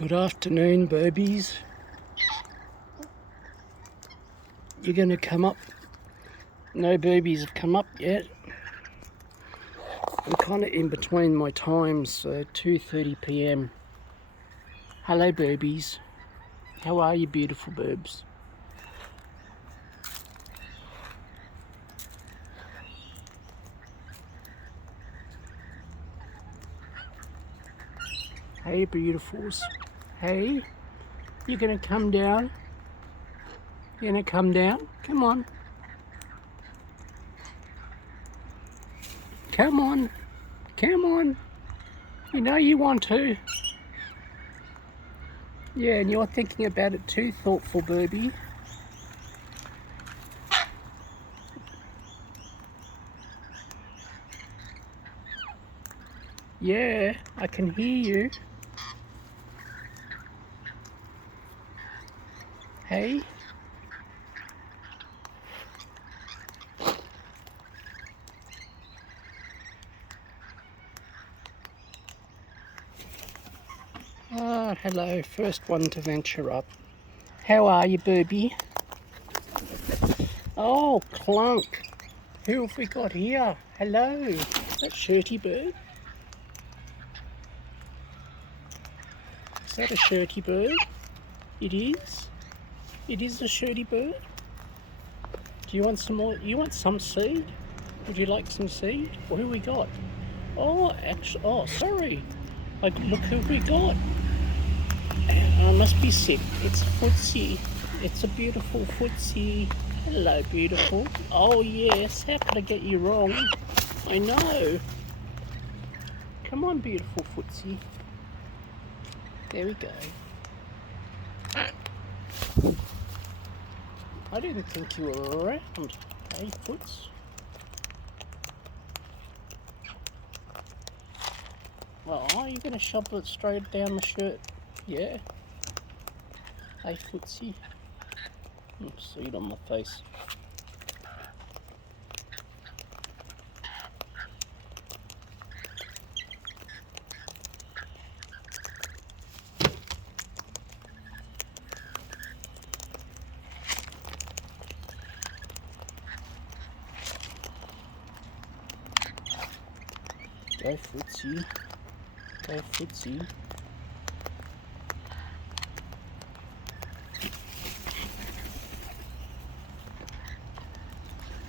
Good afternoon, boobies. You're going to come up? No boobies have come up yet. I'm kind of in between my times, so 2:30 p.m. Hello, boobies. How are you, beautiful boobs? Hey, beautifuls. Hey, you gonna come down? You gonna come down? Come on. Come on. Come on. You know you want to. Yeah, and you're thinking about it too, thoughtful booby. Yeah, I can hear you. Hey? Ah, hello, first one to venture up. How are you, booby? Oh, Clunk. Who have we got here? Hello. Is that Shirty Bird? Is that a Shirty Bird? It is? It is a Shirty Bird? Do you want some more? You want some seed? Would you like some seed? Well, who we got? Oh, actually, oh, sorry. Like, look who we got. I must be sick. It's Footsie. It's a beautiful Footsie. Hello, beautiful. Oh, yes. How could I get you wrong? I know. Come on, beautiful Footsie. There we go. I didn't think you were around. Hey, Foots. Oh, are you going to shove it straight down the shirt? Yeah. Hey, Footsie. See it on my face. Go Footsie. Go Footsie.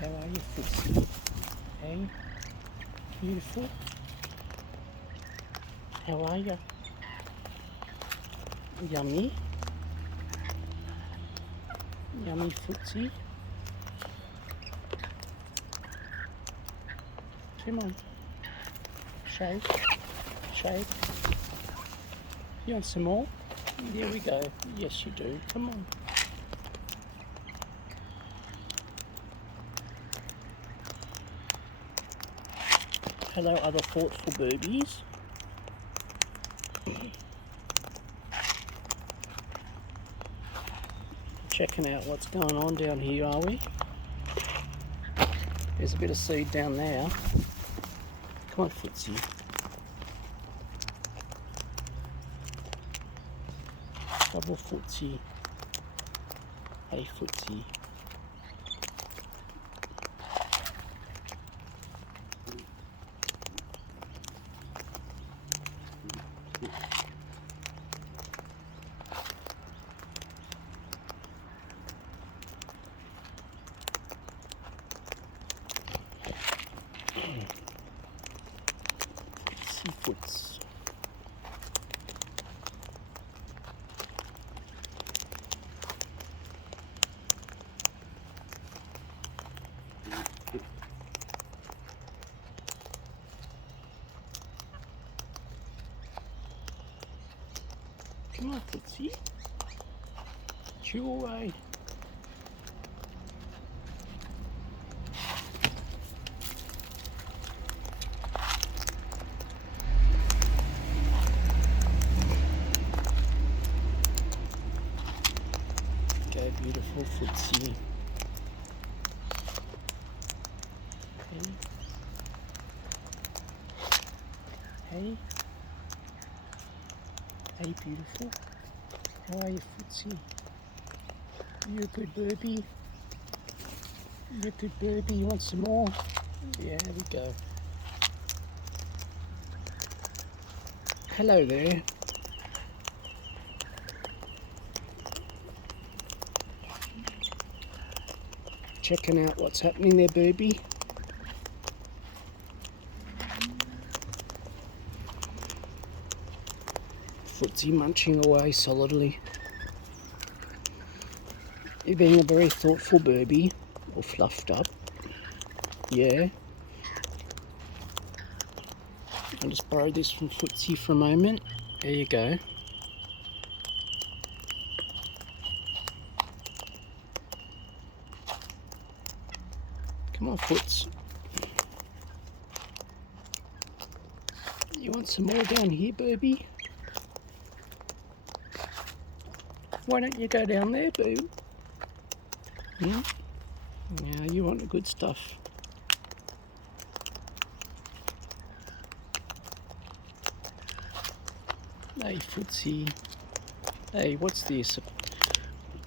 How are you, Footsie? Hey, beautiful. How are you? Yummy. Yummy Footsie. Come on. Shake. Shake. You want some more? There we go. Yes, you do. Come on. Hello, other thoughtful boobies. Checking out what's going on down here, are we? There's a bit of seed down there. Come on, Footsie. Double Footsie. Hey, Footsie. Foots. Come on, Footsie. Chew away. Go, beautiful Footsie. Hey. Hey. Hey, beautiful. How are you, Footsie? You a good burpee? You a good burpee? You want some more? Yeah, there we go. Hello there. Checking out what's happening there, Burby. Footsie munching away solidly. You're being a very thoughtful Burby, or fluffed up. Yeah. I'll just borrow this from Footsie for a moment. There you go. Come on, Foots. You want some more down here, Burby? Why don't you go down there, Boo? Hmm? Yeah, you want the good stuff. Hey, Footsie. Hey, what's this?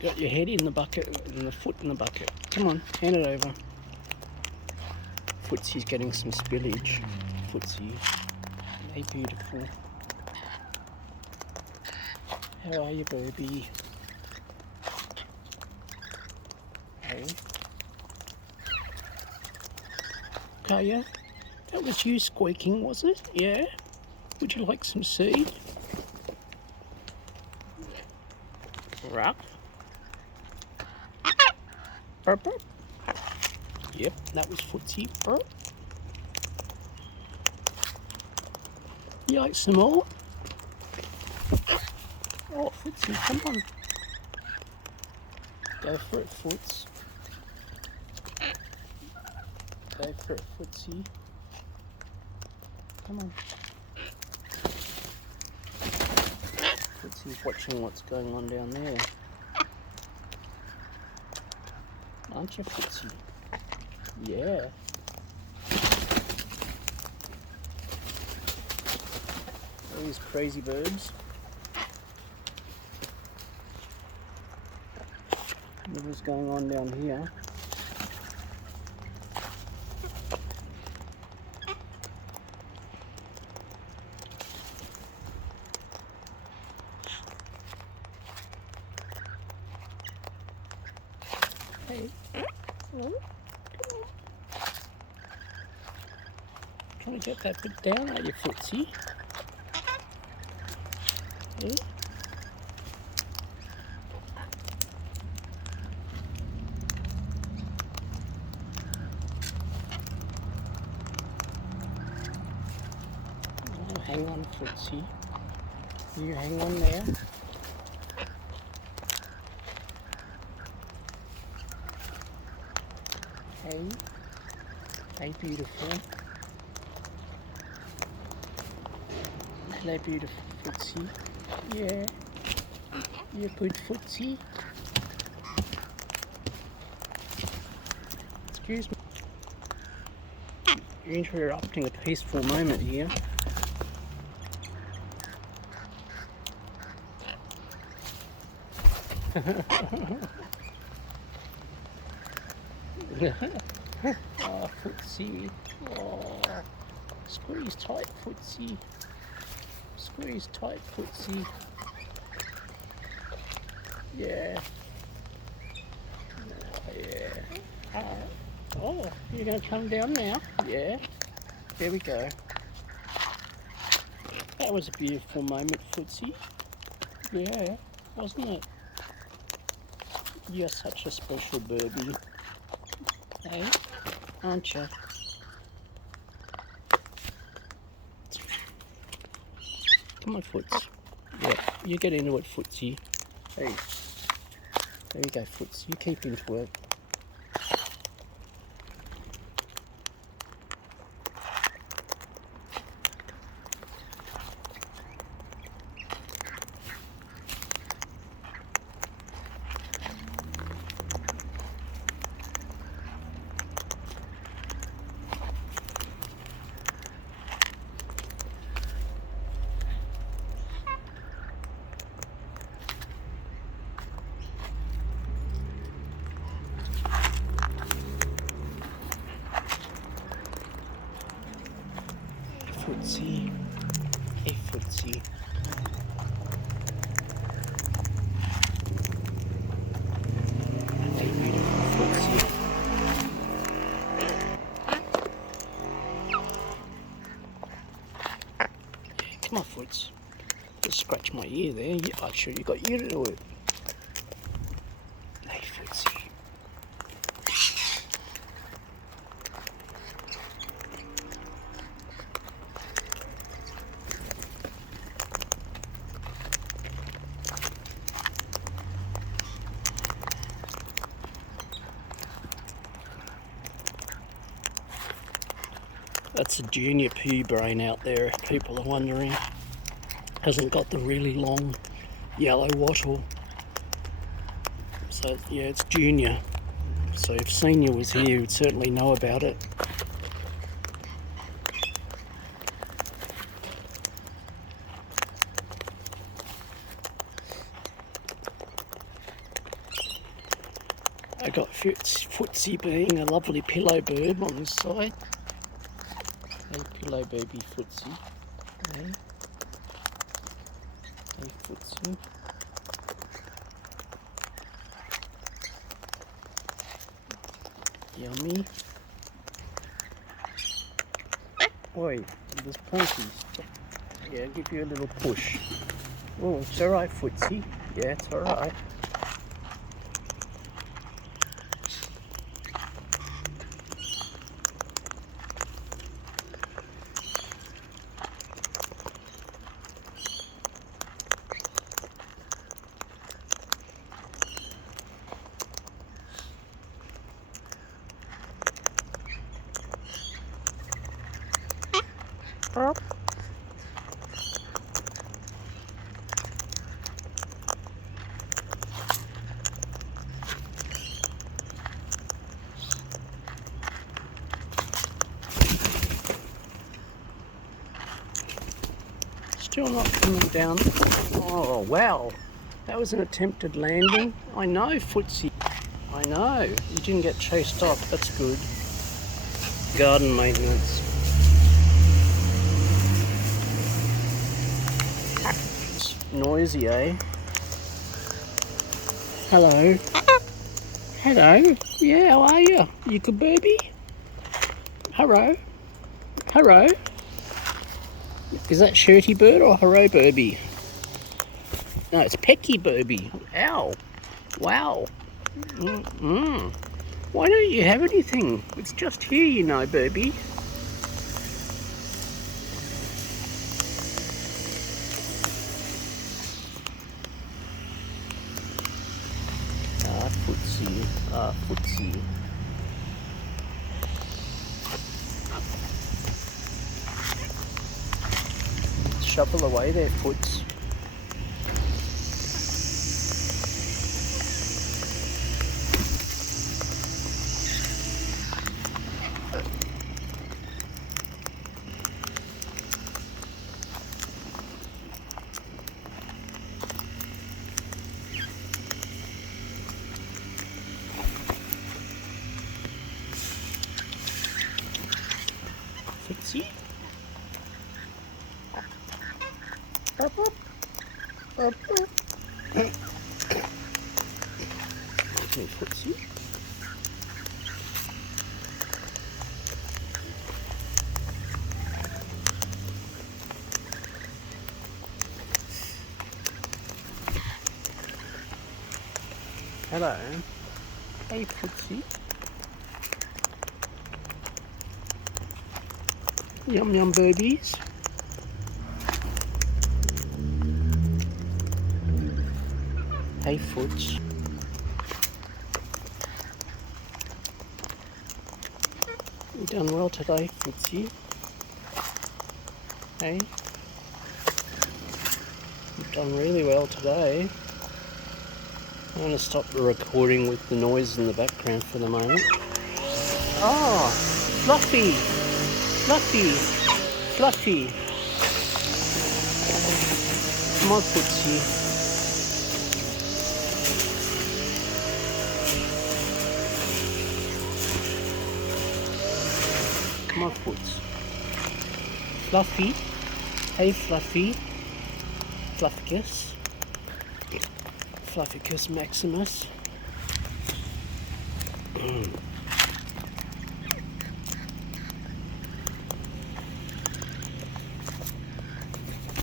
Got your head in the bucket and the foot in the bucket. Come on, hand it over. Footsie's getting some spillage. Footsie. Hey, beautiful. How are you, Burby? Hey. Kaya, that was you squeaking, was it? Yeah? Would you like some seed? Ruff. Burp, burp. Yep, that was Footsie. Burp. You like some more? Oh, Footsie, come on. Go for it, Foots. Go for it, Footsie. Come on. Footsie's watching what's going on down there. Aren't you, Footsie? Yeah. All these crazy birds. What's going on down here? Hey. Oh. Trying to get that bit down, are you, Footsie? Hey. Oh, hang on, Footsie. You hang on there. Hey. Hey, beautiful. Hello, beautiful Footsie. Yeah. You a good Footsie? Excuse me. You're interrupting a peaceful moment here. Oh, Footsie. Oh. Squeeze tight, Footsie. Squeeze tight, Footsie. Yeah. Oh, yeah. Oh, you're going to come down now? Yeah. There we go. That was a beautiful moment, Footsie. Yeah, wasn't it? You're such a special Burby. Hey, aren't you? Come on, Foots. Yeah, you get into it, Footsie. Hey, there you go, Foots. You keep into it. Footsie. Hey, Footsie. Hey, beautiful Footsie. Come on, Foots. Just scratch my ear there. Yeah, I'm sure you got ear to do it. Hey, Footsie. That's a junior pea brain out there, if people are wondering. Hasn't got the really long yellow wattle. So yeah, it's junior. So if senior was here, you'd certainly know about it. I got Footsie being a lovely pillow bird on this side. Hey, pillow baby Footsie. Hey. Hey, Footsie. Yummy. Oi, there's plenty. Yeah, I'll give you a little push. Oh, it's alright, Footsie. Yeah, it's alright. Still not coming down. Oh, wow. That was an attempted landing. I know, Footsie. I know. You didn't get chased off. That's good. Garden maintenance. It's noisy, eh? Hello. Hello. Yeah, how are you? You good, baby? Hello. Hello. Is that Shirty Bird or Haro Burby? No, it's Pecky Burby. Ow. Wow. Why don't you have anything? It's just here, you know, Burby. Ah, Footsie. Ah, Footsie. Shovel away there, Foots. Footsie. Up, up. Up, up. Okay, Footsie. Hello. Hey, Footsie. Yum yum birdies. Hey, Foots. You done well today, Footsie. Hey. You've done really well today. I'm going to stop the recording with the noise in the background for the moment. Oh, Fluffy! Fluffy! Fluffy! Come on, Footsie. Come on, Foots. Fluffy. Hey Fluffy. Flufficus. Flufficus Maximus.